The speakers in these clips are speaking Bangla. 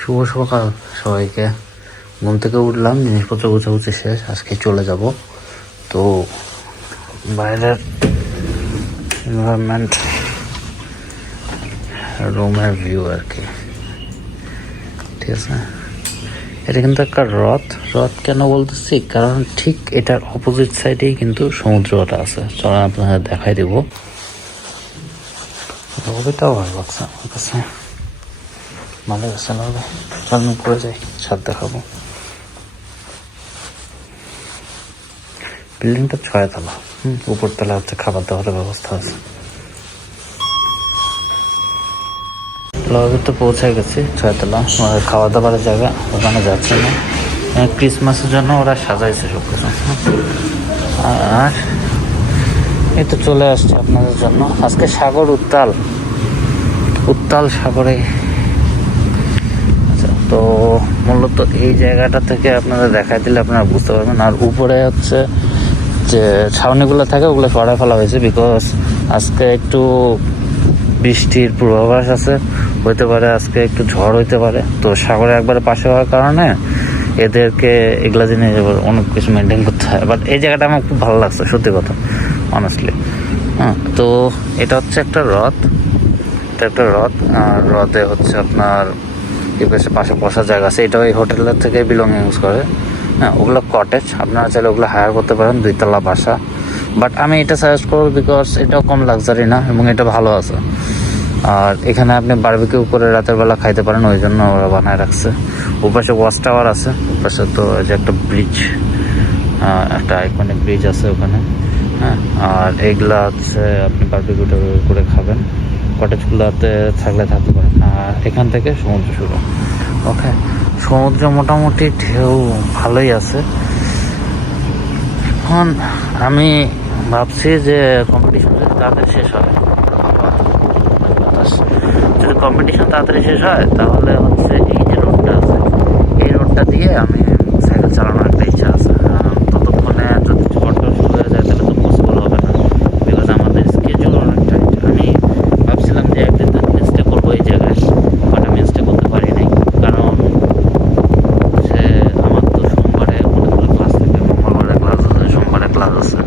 শুভ সকাল সবাইকে। ঘুম থেকে উঠলাম, জিনিসপত্র গুছাগুছি শেষ, আজকে চলে যাব। তো বাইরের এনভায়রনমেন্ট, রুমের ভিউ আর কি, ঠিক আছে। এটা কিন্তু একটা হ্রদ কেন বলতেছি, কারণ ঠিক এটার অপোজিট সাইডেই কিন্তু সমুদ্রটা আছে। চলো আপনাদের দেখাই দেবো। ছবিটাও ভালো লাগছে আমার কাছে, ভালো লাগছে না? চলুন উপরে যাই, ছাদ দেখাবো। বিল্ডিংটা 6 তলা, উপর তলা হচ্ছে খাবার দাবারের ব্যবস্থা আছে। লবি তো পৌঁছে গেছি, 6 তলা খাওয়া দাবারের জায়গা, ওখানে যাচ্ছে না। ক্রিসমাসের জন্য ওরা সাজাইছে সব কিছু। আর এই তো চলে আসছে আপনাদের জন্য। আজকে সাগর উত্তাল সাগরে। আচ্ছা, তো মূলত এই জায়গাটা থেকে আপনারা দেখাই দিলে আপনারা বুঝতে পারবেন। আর উপরে হচ্ছে যে ছাউনিগুলো থাকে, ওগুলো সরাই ফেলা হয়েছে, বিকজ আজকে একটু বৃষ্টির পূর্বাভাস আছে, হইতে পারে আজকে একটু ঝড় হইতে পারে। তো সাগরে একবারে পাশে হওয়ার কারণে এদেরকে এগুলা জিনিস অনেক কিছু মেনটেন করতে হয়। বাট এই জায়গাটা আমার খুব ভালো লাগছে, সত্যি কথা, অনেস্টলি। তো এটা হচ্ছে একটা হ্রদ, আর হ্রদে হচ্ছে আপনার এই পাশে বসার জায়গা আছে। এটা ওই হোটেলের থেকে বিলঙ্গিংস করে। ওগুলো কটেজ, আপনারা চাইলে ওগুলো হায়ার করতে পারেন, 2 তলা বাসা। বাট আমি এটা সাজেস্ট করবো, বিকজ এটাও কম লাক্সারি না এবং এটা ভালো আছে। আর এখানে আপনি বারবিকিউ করে রাতের বেলা খাইতে পারেন, ওই জন্য ওরা বানায় রাখছে। ওপাশে ওয়াচ টাওয়ার আছে, ওপাশে তো যে একটা ব্রিজ, একটা আইকনিক ব্রিজ আছে ওখানে। আর এইগুলা হচ্ছে আপনি বারবিকিউ করে খাবেন, কটেজগুলোতে থাকতে পারেন। আর এখান থেকে সমুদ্র শুরু। ওকে, সমুদ্র মোটামুটি ঢেউ ভালোই আছে। এখন আমি ভাবছি যে কম্পিটিশন যদি তাড়াতাড়ি শেষ হয়, তাহলে হচ্ছে এই যে রোডটা আছে, এই রোডটা দিয়ে আমি সাইকেল চালানোর একটা ইচ্ছা আছে। ততক্ষণে যদি ঝড়টা শুরু হয়ে যায় তাহলে তো পসিবল হবে না, বিকজ আমাদের স্কেজুল অনেক টাইট। আমি ভাবছিলাম যে একদিন স্টে করবো এই জায়গায়, বাট আমি স্টে করতে পারি নাই, কারণ হচ্ছে আমার তো সোমবারে অনেকগুলো ক্লাস থাকে, মঙ্গলবারে ক্লাস আছে, সোমবারে ক্লাস আছে।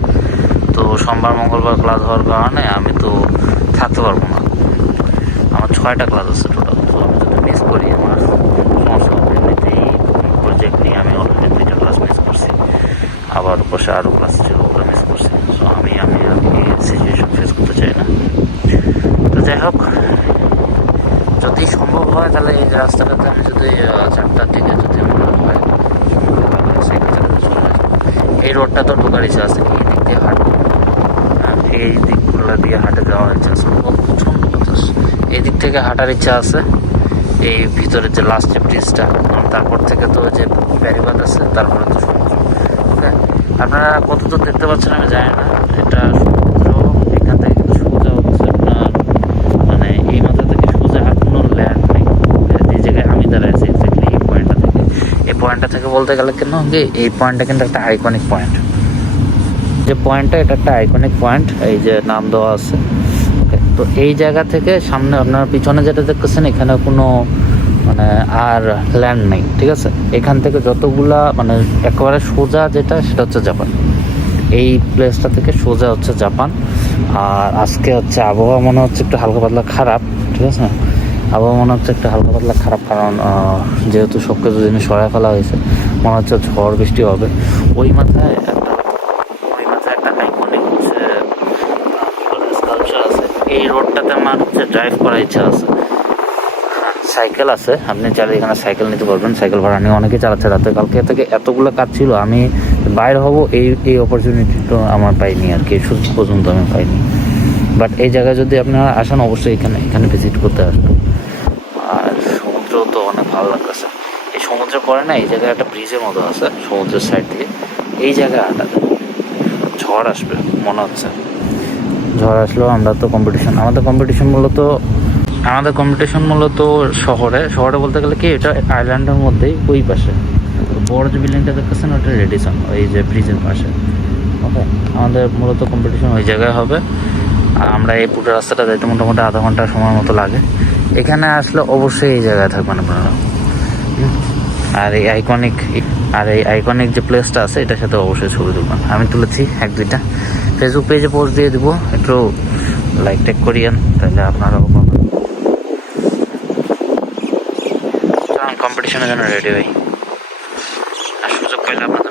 তো সোমবার মঙ্গলবার ক্লাস হওয়ার কারণে আমি তো থাকতে পারবো না। আমার 6টা ক্লাস আছে টোটাল। তো আমি যদি মিস করি আমার সমস্যা হবে। এমনিতেই প্রজেক্ট নিয়ে আমি অলরেডি 2টা ক্লাস মিস করছি, আবার বসে আরও ক্লাস ছিল, ওগুলো মিস করছি। সো আমি আর কি সিচুয়েশন ফেস করতে চাই না। তো যাই হোক, যদি সম্ভব হয় তাহলে এই রাস্তাটাতে আমি যদি 4টার দিকে যদি আমার হয়, সাইকেল চালাতে চলে আসবো। এই রোডটা তো ঢোকার ইচ্ছা আছে, এই দিক দিয়ে হাঁটবো, এই দিকগুলো দিয়ে হাঁটে যাওয়ার ইচ্ছা আছে, প্রচণ্ড বাতাস। এই দিক থেকে হাঁটার ইচ্ছা আছে, এই ভিতরের যে লাস্ট যে ব্রিজটা, তারপর থেকে তো যে ব্যারিবাদ আছে, তারপরে তো সমুদ্র। ওকে, আপনারা কতদূর দেখতে পাচ্ছেন আমি জানি না। এটা সমুদ্র, এখান থেকে কিন্তু সোজা হচ্ছে আপনার, মানে এই মাথা থেকে সোজা আর কোনো ল্যান্ড নেই। যে জায়গায় আমি দাঁড়ায় আছি এক্স্যাক্টলি এই পয়েন্টটা থেকে বলতে গেলে কেন যে এই পয়েন্টটা কিন্তু একটা আইকনিক পয়েন্ট। যে পয়েন্টটা, এটা একটা আইকনিক পয়েন্ট, এই যে নাম দেওয়া আছে। ওকে, তো এই জায়গা থেকে সামনে আপনার পিছনে যেটা দেখতেছেন, এখানে কোনো মানে আর ল্যান্ড নেই, ঠিক আছে। এখান থেকে যতগুলা মানে একেবারে সোজা যেটা, সেটা হচ্ছে জাপান। এই প্লেসটা থেকে সোজা হচ্ছে জাপান। আর আজকে হচ্ছে আবহাওয়া মনে হচ্ছে একটু হালকা পাতলা খারাপ, ঠিক আছে। আবহাওয়া মনে হচ্ছে একটু হালকা পাতলা খারাপ, কারণ যেহেতু সব কিছু জিনিস সরাই ফেলা হয়েছে, মনে হচ্ছে ঝড় বৃষ্টি হবে। ওই মাথায় একটা আইকনিক হচ্ছে স্কাল্পচার আছে। এই রোডটাতে আমার হচ্ছে ড্রাইভ করার ইচ্ছা আছে। সাইকেল আছে, আপনি চাইলে এখানে সাইকেল নিতে পারবেন, সাইকেল ভাড়া নিয়ে অনেকেই চালাচ্ছে রাতে। কালকে থেকে এতগুলো কাজ ছিল, আমি বাইরে হব এই অপরচুনিটিটা আমার পাইনি আর কি, শুধু পর্যন্ত আমি পাইনি। বাট এই জায়গায় যদি আপনারা আসেন, অবশ্যই এখানে ভিজিট করতে আসবেন। আর সমুদ্র তো অনেক ভালো লাগতেছে। এই সমুদ্রের পরে না, এই জায়গায় একটা ব্রিজের মতো আছে সমুদ্রের সাইড থেকে, এই জায়গায় হাঁটাতে ঝড় আসবে মনে হচ্ছে। ঝড় আসলেও আমরা তো আমাদের কম্পিটিশন মূলত শহরে বলতে গেলে কি, এটা আইল্যান্ডের মধ্যেই ওই পাশে বড় যে বিল্ডিংটা দেখতেছেন, ওটা রেডিসন, ওই যে ব্রিজের পাশে। ওকে, আমাদের মূলত কম্পিটিশন ওই জায়গায় হবে। আর আমরা এই পুরো রাস্তাটা যাইতে মোটামুটি আধা ঘন্টা সময় মতো লাগে। এখানে আসলে অবশ্যই এই জায়গায় থাকবেন আপনারা। আর এই আইকনিক যে প্লেসটা আছে এটার সাথে অবশ্যই ছবি তুলবেন। আমি তুলেছি 1-2টা, ফেসবুক পেজে পোস্ট দিয়ে দিব, একটু লাইক ট্যাগ করিয়েন, তাহলে আপনারাও পাবেন। কম্পিটিশনের জন্য রেডি হই, আর সুযোগ পাইলে আপনাদের